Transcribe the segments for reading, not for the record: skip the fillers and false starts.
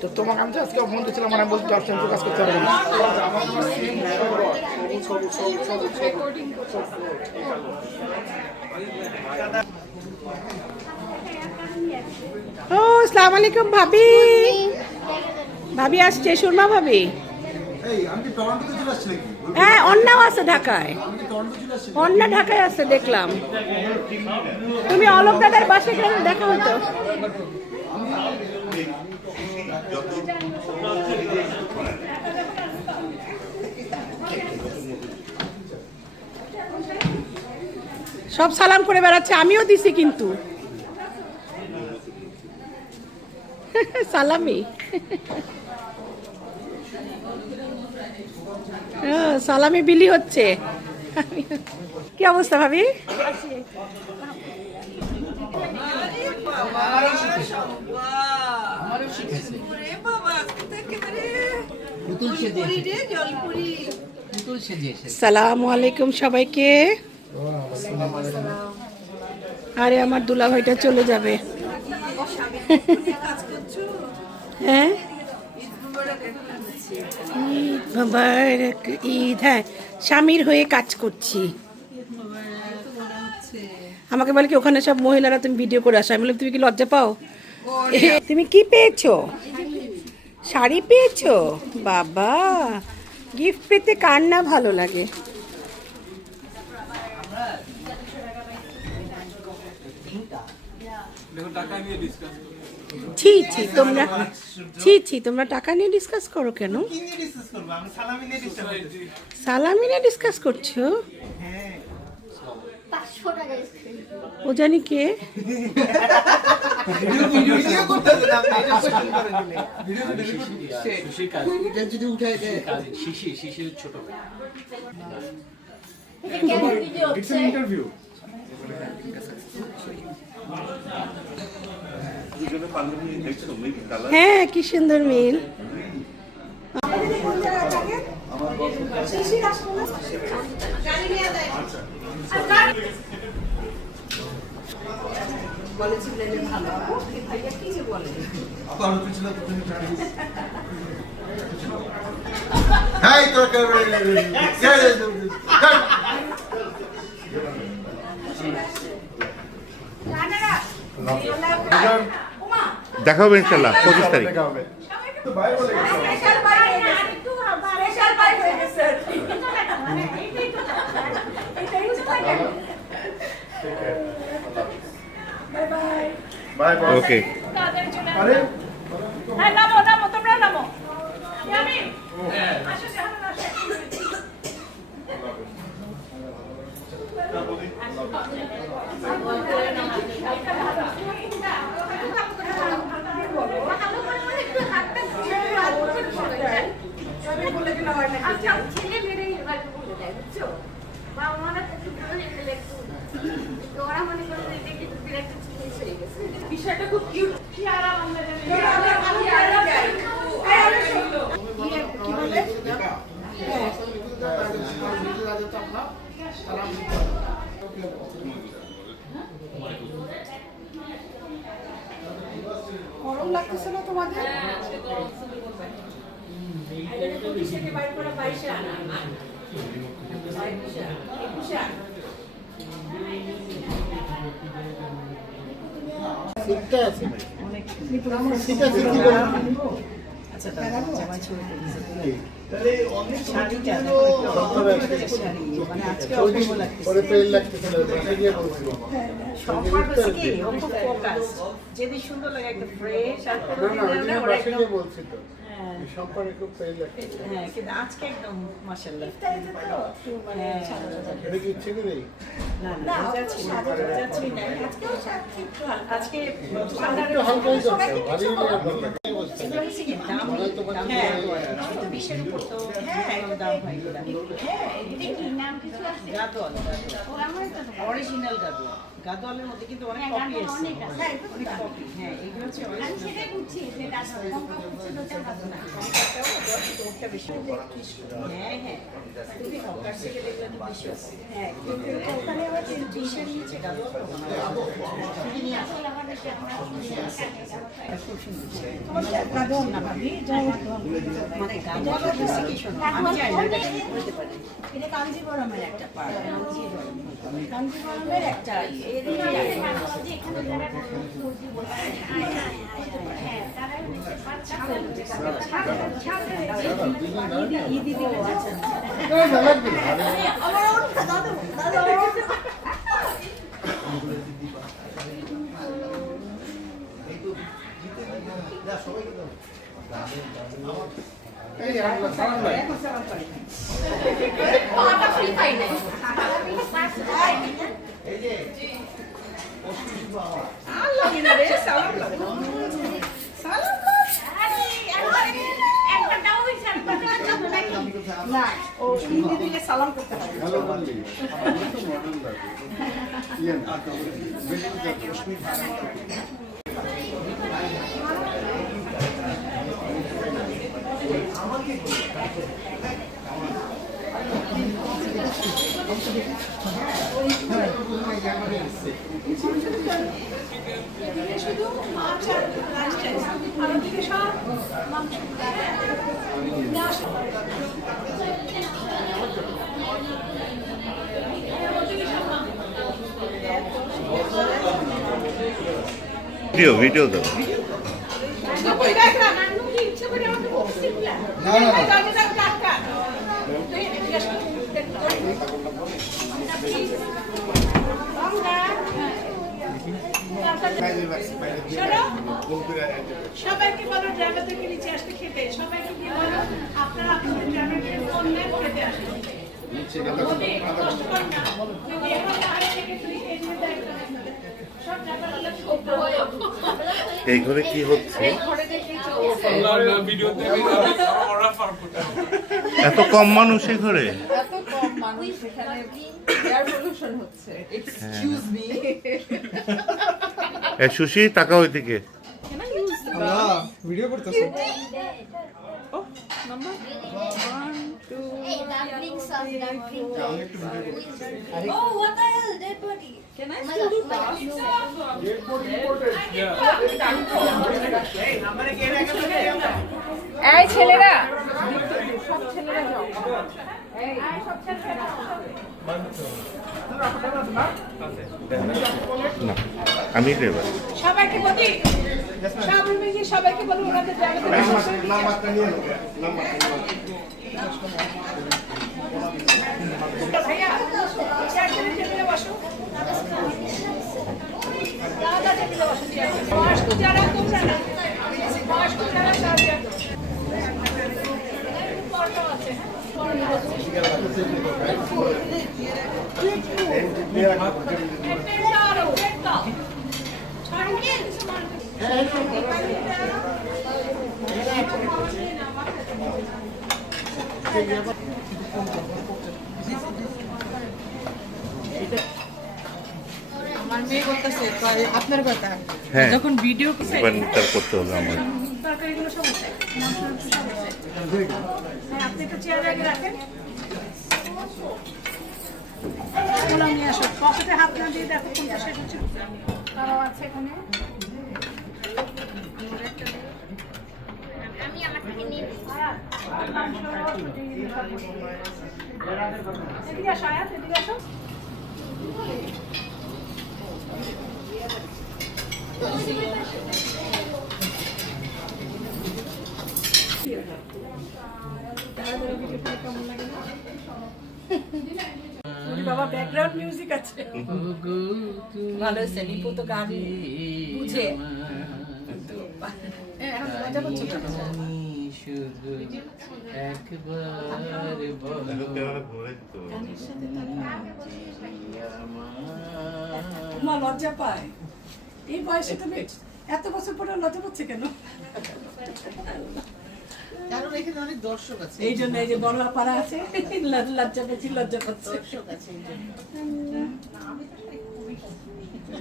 তো তোমাকে আমি আজকে ফোন করছিলাম, মানে বলছি দশটা কাজ করতে হবে না। ও আসসালামু আলাইকুম ভাবি। ভাবি আসছে, সুরমা ভাবি। হ্যাঁ, অন্যাও আছে ঢাকায়, অন্য ঢাকায় আছে দেখলাম। তুমি অলোক দাদার বাসায় গেলে দেখা হতো। সব সালাম করে বেড়াচ্ছে, আমিও দিছি কিন্তু সালামি। সালামি বিলি হচ্ছে। কি অবস্থা ভাবি? সালামু আলাইকুম সবাইকে। আরে আমার দুলা ভাইটা চলে যাবে। হ্যাঁ, ঈদ। হ্যাঁ, স্বামীর হয়ে কাজ করছি। আমাকে বলে কি ওখানে সব মহিলারা তুমি ভিডিও করে আসো। আমি বললাম তুমি কি লজ্জা পাও? তুমি কি পেয়েছো? শাড়ি পেয়েছো? বাবা, গিফট পেতে কার না ভালো লাগে। ছি ছি তোমরা, ছি ছি তোমরা টাকা নিয়ে ডিসকাস করো কেন? সালামি নিয়ে ডিসকাস করছো? ও জানি কে। হ্যাঁ, কি সুন্দর মিল। দেখা হবে ইনশাল্লাহ 25 তারিখ। ওকে, বিষয়টা খুব কিউট। গরম লাগতেছে না তোমাদের? যেদিন সুন্দর লাগে একটা ফ্রেশ আর বলছি তো সম্পর্কে খুব ফেল লাগে। হ্যাঁ, কিন্তু আজকে একদম মাশাআল্লাহ। এটা কি ইচ্ছে করে? না না, যাচ্ছি না, যাচ্ছি না। আজকে একটু হালকা হয়ে যাচ্ছে, ভারী হ্যাঁ, তো বিশের উপর তো হ্যাঁ দাম হয়। হ্যাঁ, এটা কি নাম কিছু আছে? গাদোয়াল, অরিজিনাল গাদোয়াল। গাদোয়ালের মধ্যে কিন্তু অনেক কপি আছে। হ্যাঁ কপি, হ্যাঁ এগুলো হচ্ছে আমি সেটাই বুঝছি যে ওটা বেশি। হ্যাঁ হ্যাঁ তুমি নৌকার থেকে দেখলে তো বেশি আছে। হ্যাঁ কিন্তু ওখানে আবার টিউশন নিচ্ছে গাদোয়াল গাদোয়াল না ভাবি, মানে গাদোয়াল হচ্ছে কি শোনো, আমি জানি না এটা বলতে পারি। এটা কাঞ্জিবরমের একটা পার্ট, কাঞ্জিবরমের একটা না, ও হিন্দি দিলে সালাম করতে হবে। শুধু মাছ আর আর ওদিকে সব মাংস। ভিডিও দাও। সবাইকে বলো ড্রাইভারদেরকে নিচে আসতে খেতে, সবাইকে গিয়ে বলো আপনারা আপনাদের ড্রাইভারকে ফোন নেন খেতে আসুন। কষ্ট কর না, যদি এখন বাইরে থেকে তুই এই যে দেখ সব ড্রাইভাররা খুব ভয়। এই ঘরে কি হচ্ছে? এত কম মানুষ এই ঘরে? এত কম মানুষ এখানে এয়ার পলিউশন হচ্ছে। Excuse me. সুশি টাকা ওইদিকে। ভিডিও করতেছো? Number 1 2 Oh, what the hell, dead body. Can I still do that? এই ছেলেরা, সব ছেলেরা যাও। এই সব ছেলেরা না আমি ড্রাইভার। সবাইকে বলি, সব মিলে সবাইকে বলি ওনাদের ড্রাইভারদের নাম্বারটা নিয়ে নাও। ভাইয়া চেয়ারে টেবিলে বসো। দাদা টেবিলে বসো। বয়স্ক যারা তোমরা না, বয়স্ক যারা তারা পড়া আছে। আমার মেয়ে বলতেছে আপনার কথা হ্যাঁ যখন ভিডিও তার করতে হবে আমার। তরকারিগুলো সব আছে। হ্যাঁ, আপনি একটু চেয়ারে আগে রাখেন। পোলাও নিয়ে আসো। পকেটে হাত না দিয়ে দেখো কোনটা শেষ হচ্ছে। তারাও আছে এখানে। আমি আমার থেকে নিয়ে নিই। এদিকে আসো আয়াত, এদিকে আসো। বাবা ব্যাকগ্রাউন্ড মিউজিক আছে। ভালো হয়েছে, নিপু তো গান বুঝে। এখন মজা করছো কেন? মা লজ্জা পায় এই বয়সে, তুমি এত বছর পরে লজ্জা পাচ্ছে কেন? কারণ এখানে অনেক দর্শক আছে। এই জন্য এই যে বড় পাড়া আছে, লজ্জা পেয়েছি, লজ্জা পাচ্ছে। দর্শক আছে এই জন্য।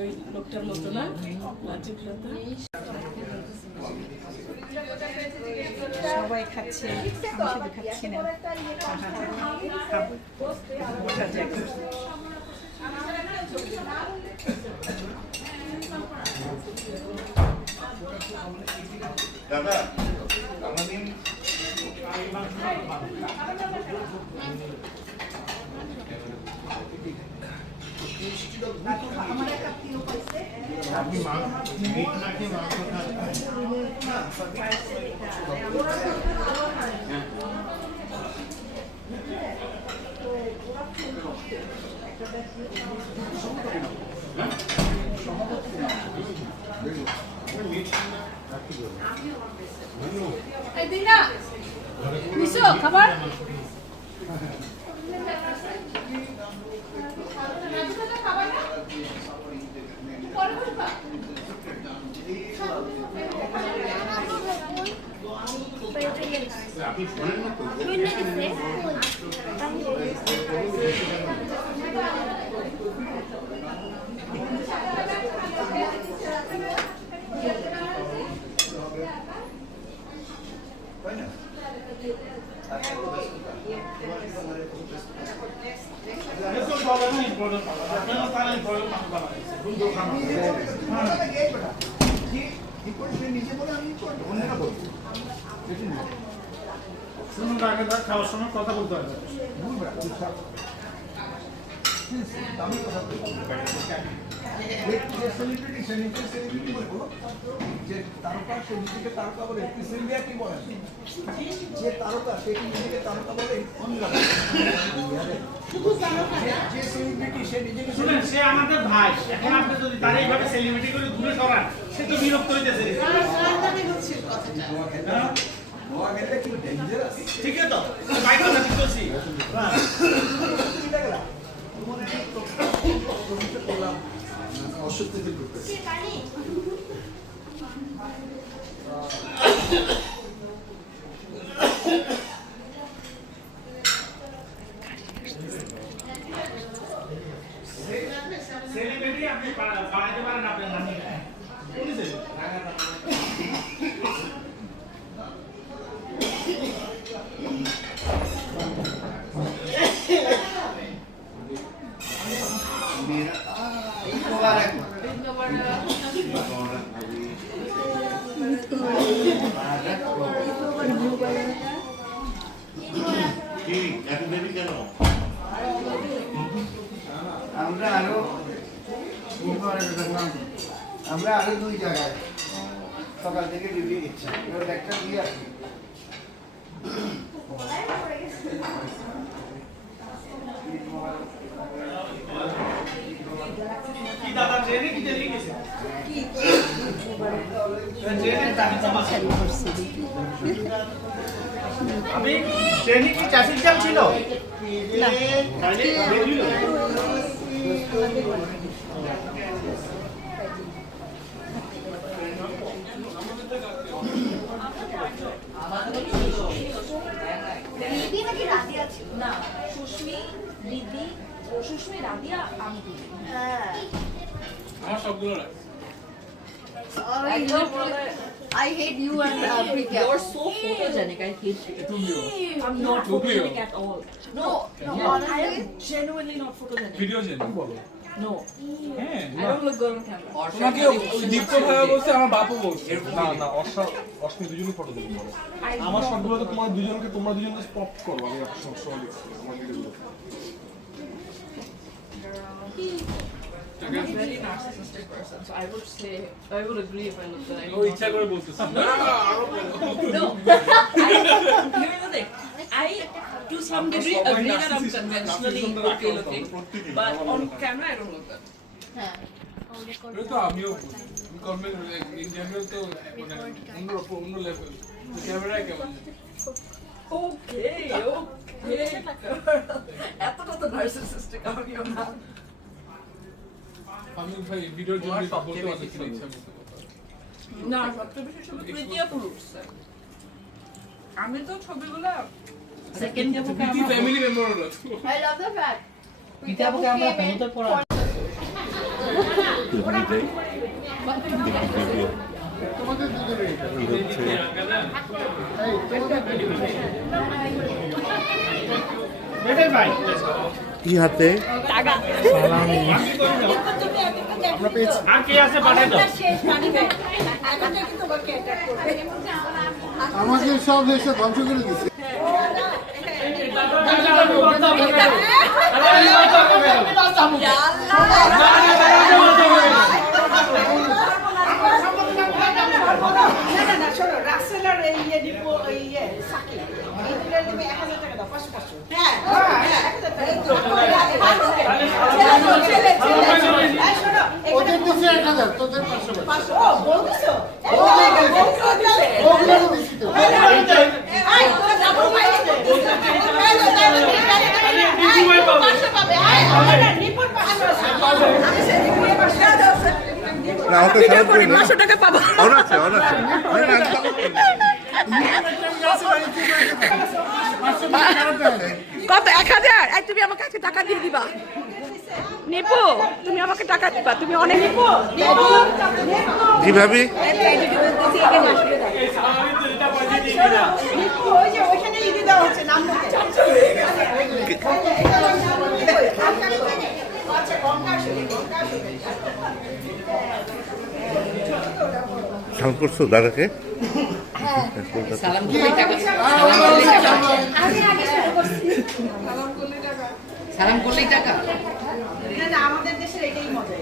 ওই লোকটার মতো না লাজুকলতা। সবাই খাচ্ছে, আমি শুধু খাচ্ছি না। খাবো। বসা যাক। দাদা আমাদের আপনি মিট না খেয়ে মাংস খাবার আপনি শোনেন না তো শুনুন আগে খাওয়ার সময় কথা বলতে হবে। শুনেন, সে আমাদের ভাই, এখন আপনি যদি তার এইভাবে সেলিব্রিটি করে দূরে সরান, সে তো বিরক্ত হইতেছে। ঠিক আছে তো বাইক কথা বলছি অসুস্থ ফিল করতেছি। সেলিব্রিটি আপনি বানাইতে পারেন আপনার নামে। আমরা আরো 2 জায়গায় সকাল থেকে ডিউটি দিচ্ছি, এবার একটা দিয়ে আসি। কি দাদা ট্রেনে কি জেনে গেছে? আমি ট্রেনে কি চাষির চাল ছিল না? I hate you and Priya. You're so photogenic. I hate you. I'm not photogenic at all. No, I am genuinely not photogenic. Video জেনে বলো No, হ্যাঁ I don't look good on camera. তোমাকে ওই দীপ্ত ভাইয়া বলছে আমার বাপও বলছে না না অশ্মি দুজনই ফটো দিতে বলো আমার সবগুলো তো তোমরা দুজনকে স্পট করো আমি আপনার সবসময় দেখছি আমার ভিডিওগুলো I'm a very narcissistic person, so I would say I would agree if I looked good. ও ইচ্ছা করে বলতেছে No, here's the thing. I, to some degree, agree that I'm conventionally okay looking, but on camera I don't look good. এটা তো আমিও comment in general তো মানে অন্য level ক্যামেরায় কেমন Okay. এতটা তো narcissistic আমিও না। আমি ভাই ভিডিওর জন্য বলতে পারছি না ইচ্ছা মতো না, সবচেয়ে বেশি ছবি তৃতীয় পুরুষ। আমি তো ছবিগুলো সেকেন্ড কি ফ্যামিলি মেম্বার হলো I love the fact. পিতা আমরা ফেলতে পড়া একটু দূরে যাই কি হচ্ছে কি হাতে আর কে আছে পাঠাই দাও আমাদের সব এসে ধ্বংস করে দিচ্ছে। ওদের দিচ্ছে 1000, তোদের 500 না ওটা ভিডিও সারা করি 500 টাকা পাবো অন আছে কত 1000? এই তুমি আমাকে আজকে টাকা দিয়ে দিবা নিপু, তুমি আমাকে টাকা দিবা, তুমি অনেক নিপু জি ভাবি সালাম করছো দাদাকে সালাম করলেই টাকা আমাদের দেশের এটাই মজা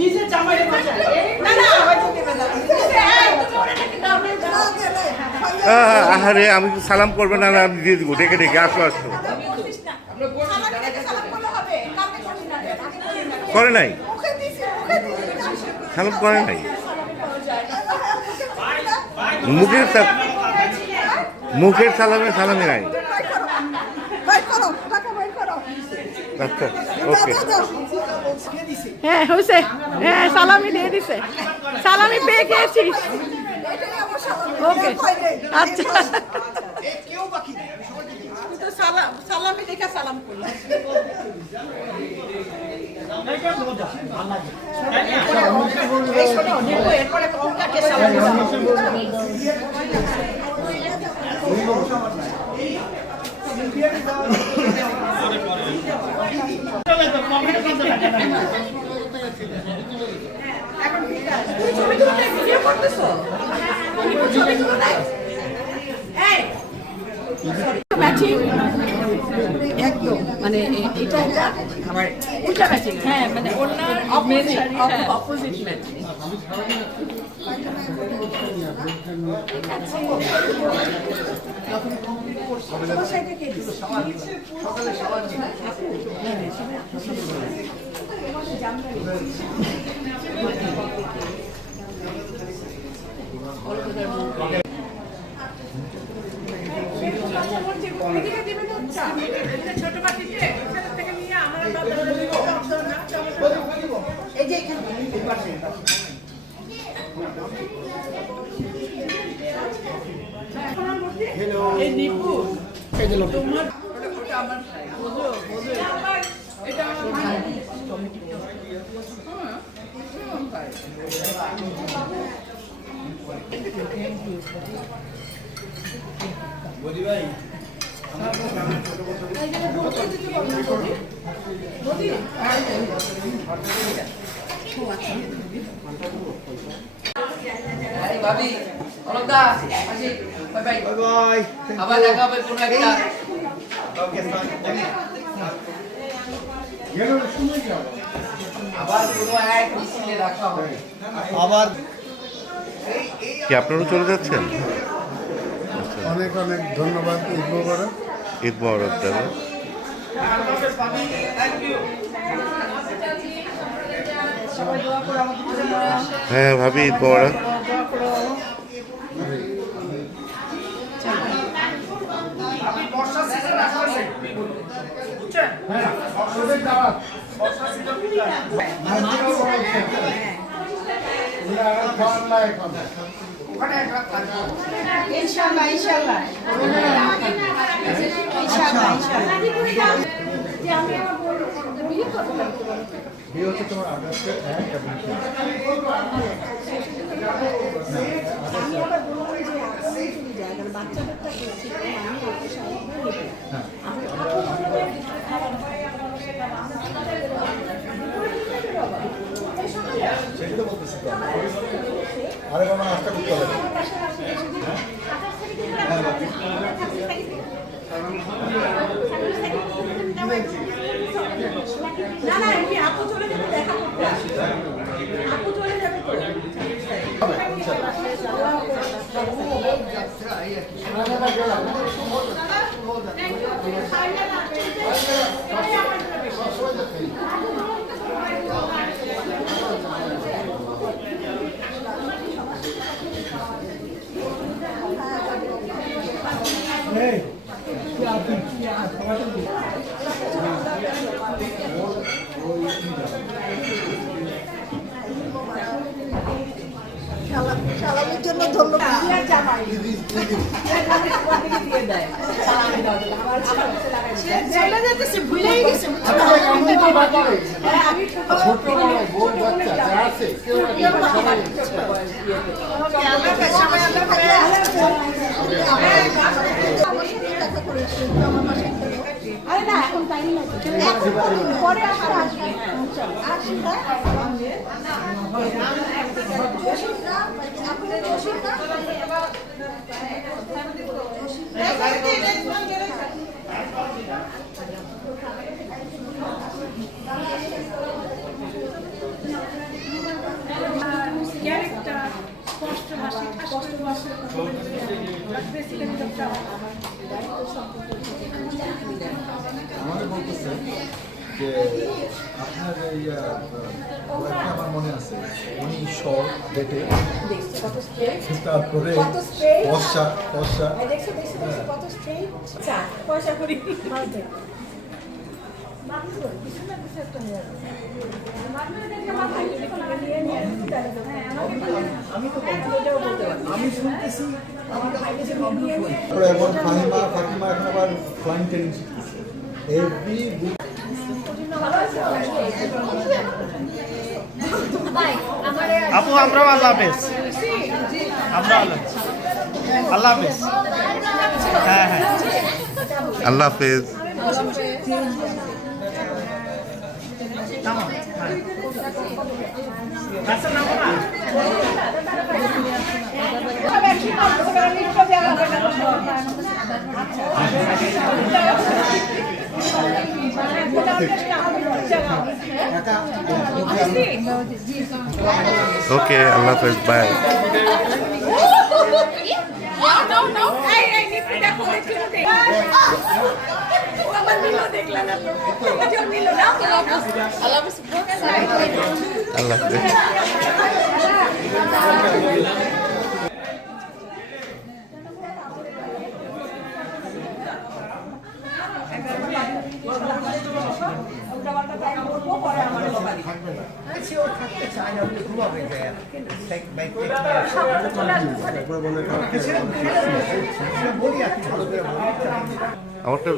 নিজের জামাইয়ের বাসায় আহারে আমি সালাম করবে না আমি দিয়ে দিব ডেকে ডেকে আসো আসো করে নাই সালাম করে নাই মুখের সালামে সালামে নাই আচ্ছা ওকে হ্যাঁ হয়েছে হ্যাঁ সালামি দিয়ে দিছে সালামি পেয়ে গেছিস ওকে আচ্ছা সালামি দেখে সালাম করলাম এরপরে কমটাকে সালাম একদম মানে এটা আমার উল্টা ম্যাচিং হ্যাঁ মানে ওনার অপোজিট ম্যাচিং ছোট বাটিতে থেকে নিয়ে আমার এই যে এখানে এই নিপু তোমার এটা আমার বলি ভাই ভাবি অলকদা আসি বাই বাই বাই আবার দেখা হবে কোনো একটা ওকে গেল শুনে যাও আবার কোনো এক মিছিলে দেখা হবে আবার কি আপনারাও চলে যাচ্ছেন অনেক অনেক ধন্যবাদ ঈদ মোবারক ঈদ মোবারক দাদা হ্যাঁ ভাবি ঈদ মোবারক ইনশাআল্লাহ ইনশাআল্লাহ ইনশাআল্লাহ ইনশাআল্লাহ বিয়ে হচ্ছে তোমার আগস্টে 1 এবং 3 সেটা তো বলতেছি তো আরে বাবা আজকে করতে হবে না না এমনি আপু চলে যাবে দেখা করতে আসবে আপু চলে যাবে তো সালামের জন্য ধন্যবাদ। চলে যেতেছে ভুলেই গেছে আরে না এখন টাইম লাগে পরে আসবে আসবে আমাকে বলতেছে যে আপনার এই আমার মনে আছে উনি শর্ট ডেটে তারপরে বর্ষা বর্ষা পয়সা করি আমি শুনতেছি এবং ফাহিমা ফাতিমা এখন আবার ফ্লাইং ট্রেনিং শিখতেছে এভরি আপু আমরাও আল্লাহ হাফেজ আমরা আল্লাহ হাফেজ হ্যাঁ হ্যাঁ আল্লাহ হাফেজ। আচ্ছা নামো না ওকে আল্লাহ হাফেজ, বাই। আল্লাহ হাফেজ। আমারটা